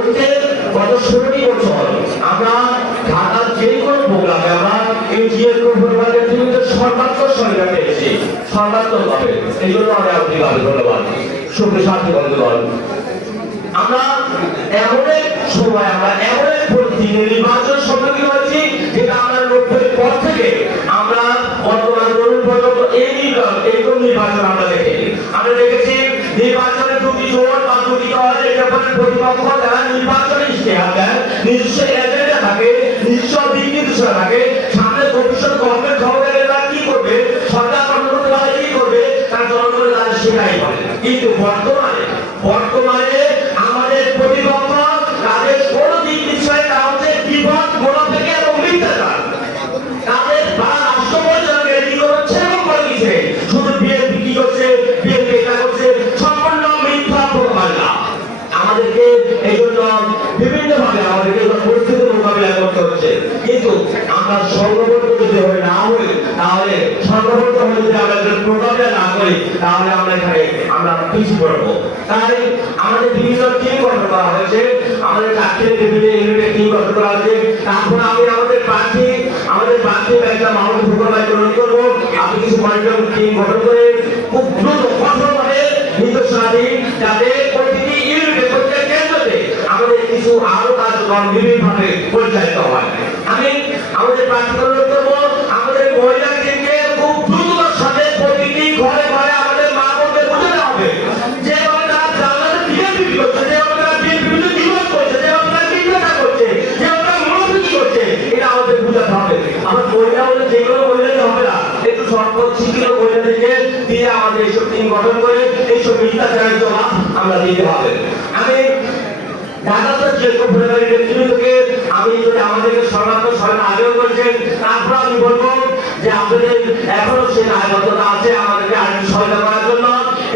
অতীতে গত 16টি বছর আমরা ঢাকার যে কোনো প্রোগ্রামে আমরা এই জিএসকো পরিবারের টিভিতে সর্বাত্মক সহায়তা পেয়েছি, সর্বাত্মকভাবে। এই জন্য আমি আপনাকে ধন্যবাদ। সুপ্রিয় সাথী বন্ধুগণ, আমরা এমন এক সময়, আমরা এমন এক পরিস্থিতি নির্বাচন সম্মুখীন হয়েছি যেটা আমরা 90-এর পর থেকে আমরা বর্তমান তরুণ পর্যন্ত এই নির্বাচন আমরা দেখেছি। আমরা দেখেছি নির্বাচনে দুটি জোট বা দুটি দল এটার প্রতিপক্ষ যারা নির্বাচনে ইশতেহার দেন, নিজস্ব এজেন্ডা থাকে, নিজস্ব দিক নির্দেশনা থাকে, সামনে ভবিষ্যৎ গভর্নমেন্ট ক্ষমতায় এরা কি করবে, সরকার গঠন করতে পারে কি করবে, তার জনগণের তাদের সেটাই বলে। কিন্তু বর্তমানে আমাদের প্রতিপক্ষ তাদের কোন দিক নির্দেশনায় তা হচ্ছে বিপদ গোড়া থেকে এবং মিথ্যাচার। তাদের রাষ্ট্র পরিচালনা কি করছে এবং করে দিচ্ছে, শুধু বিএনপি কি করছে, বিএনপি এটা করছে, সম্পূর্ণ মিথ্যা প্রোপাগান্ডা। আমাদেরকে এই জন্য বিভিন্নভাবে আমাদেরকে পরিস্থিতির মোকাবিলা করতে হচ্ছে। কিন্তু আমরা সর্বপ্রথম যদি না হই, তাহলে সর্বপ্রথম যদি আমরা মোকাবিলা না করি, তাহলে আমরা এখানে আমরা পিছিয়ে পড়বো। তাই আমাদের বিভিন্ন টিম গঠন করা হয়েছে, আমাদের 4টি বিভিন্ন ইউনিটের টিম গঠন করা হয়েছে। তারপর আমি আমাদের প্রার্থী একটা মাহমুদ ফুকরভাই গ্রহণ করবো। আপনি কিছু মনিটরিং টিম গঠন করে খুব দ্রুত কঠোরভাবে নির্দেশনা দিন, যাতে প্রতিটি ইউনিটে, প্রত্যেক কেন্দ্রতে আমাদের কিছু আরো কার্যক্রম বিভিন্নভাবে পরিচালিত হয়। আমি আমাদের প্রার্থী গ্রহণ করবো, আমাদের মহিলা টিমকে খুব দ্রুততার সাথে প্রতিটি ঘরে ঘরে আমাদের মা বোনদের বোঝাতে হবে যেভাবে তারা জানাতে বিএনপি করছে, যেভাবে তারা বিএনপি বিরোধ করছে, যেভাবে তারা বিরোধিতা করছে, যেভাবে তারা মনোবিধি করছে, এটা আমাদের বোঝাতে হবে। আমার মহিলা বলে যে কোনো মহিলাকে হবে না, একটু শিক্ষিত মহিলাদেরকে দিয়ে আমাদের এইসব টিম গঠন করে এইসব মিথ্যাচারের জবাব আমরা দিতে হবে। আমি ঢাকার জিএসকো পরিবারের নেতৃত্বকে আমি যদি আমাদেরকে সর্বাত্মক সহায়তা আগ্রহ করেছেন, তারপর আমি বলবো যে আপনাদের এখনো সেই দায়বদ্ধতা আছে আমাদেরকে আর্থিক সহায়তা করার জন্য,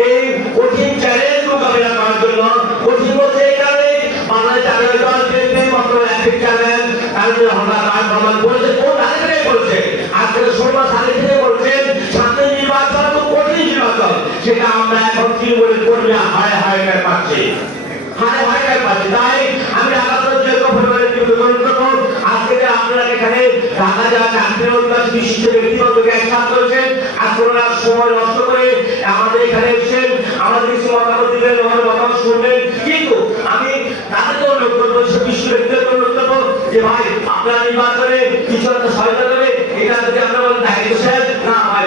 এই কঠিন চ্যালেঞ্জ মোকাবিলা করার জন্য। কঠিন বলতে এই কারণে বাংলাদেশ জাতীয় দল বিএনপি বর্তমানে একটি চ্যালেঞ্জ কারণ আমরা কাজ প্রমাণ করেছে, কোন আগে বলছে আজকে 16 সালে থেকে বলছেন সামনে নির্বাচন খুব কঠিন নির্বাচন, সেটা আমরা এখন তৃণমূলের কর্মীরা হায় হায় করে পাচ্ছি। তাই আমি ঢাকার জিএসকো পরিবারের গ্রহণ করবো। আজকে আপনারা এখানে ঢাকা যারা চাকরি অধিকার বিশিষ্ট ব্যক্তিবর্গকে একসাথ করেছেন, আপনারা সময় নষ্ট করে আমাদের এখানে এসেছেন, আমাদের কিছু মতামত দিবেন, আমাদের মতামত শুনবেন। কিন্তু আমি তাদেরকে অনুরোধ করবো, বিশিষ্ট ব্যক্তিদেরকে অনুরোধ করবো যে ভাই আপনারা নির্বাচনে কিছু একটা সহায়তা করে, এটা যদি আপনারা বলেন দায়িত্ব শেষ না ভাই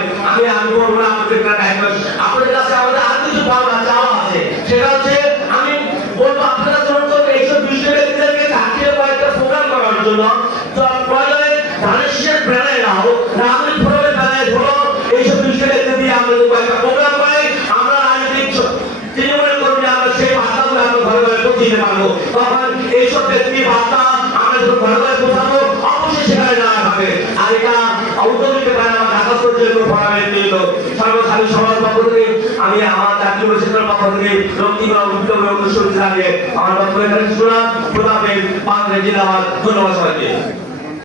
আমি বলবো না আমাদের দায়িত্ব, আপনাদের কাছে আমাদের আর কিছু পাওয়া চাওয়া আছে। সেটা হচ্ছে আমি বলবো আপনারা এইসব বিশিষ্ট ব্যক্তিদেরকে চাকরির কয়েকটা প্রোগ্রাম করার জন্য প্রয়োজনে ধানের শীষের প্রেরণায় না হোক, রাজনৈতিক ফোরামের প্রেরণায় হলো এইসব বিশিষ্ট ব্যক্তি দিয়ে আমরা কয়েকটা প্রোগ্রাম করাই, আমরা রাজনৈতিক তৃণমূলের কর্মী আমরা সেই ভাষাগুলো আমরা ঘরে ঘরে পৌঁছে দিতে পারবো। তখন এইসব ব্যক্তির ভাষা আমরা যখন ঘরে ঘরে পৌঁছাবো, অবশ্যই সেখানে যাওয়া হবে। আর এটা উদ্যোগীকে পারে আমার ঢাকা জিএসকো ফোরামের নিয়ত সর্বসারী সমাজ পক্ষ থেকে আমি আমার চাকরি পরিষদের পক্ষ থেকে রক্তিম জানিয়ে আমার বক্তব্য এখানে শুনলাম। বাংলাদেশ জিন্দাবাদ। ধন্যবাদ সবাইকে।